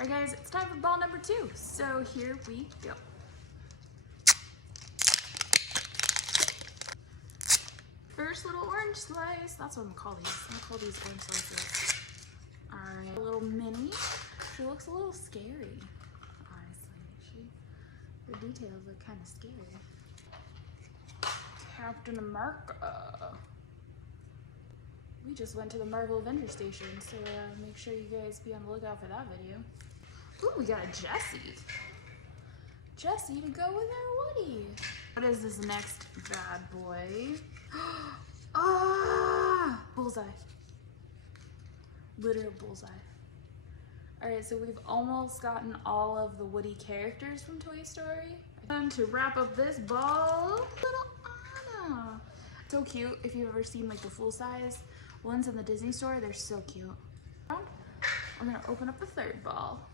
Alright guys, it's time for ball number 2. So here we go. First little orange slice. That's what I'm gonna call these. I'm gonna call these orange slices. Alright, a little mini. She looks a little scary, honestly. The details look kind of scary. Captain America. We just went to the Marvel Avengers station, so make sure you guys be on the lookout for that video. Ooh, we got a Jessie. Jessie to go with our Woody. What is this next bad boy? Ah! Bullseye. Literal bullseye. Alright, so we've almost gotten all of the Woody characters from Toy Story. And to wrap up this ball, little Anna. So cute. If you've ever seen like the full size ones in the Disney store, they're so cute. We're gonna open up the third ball.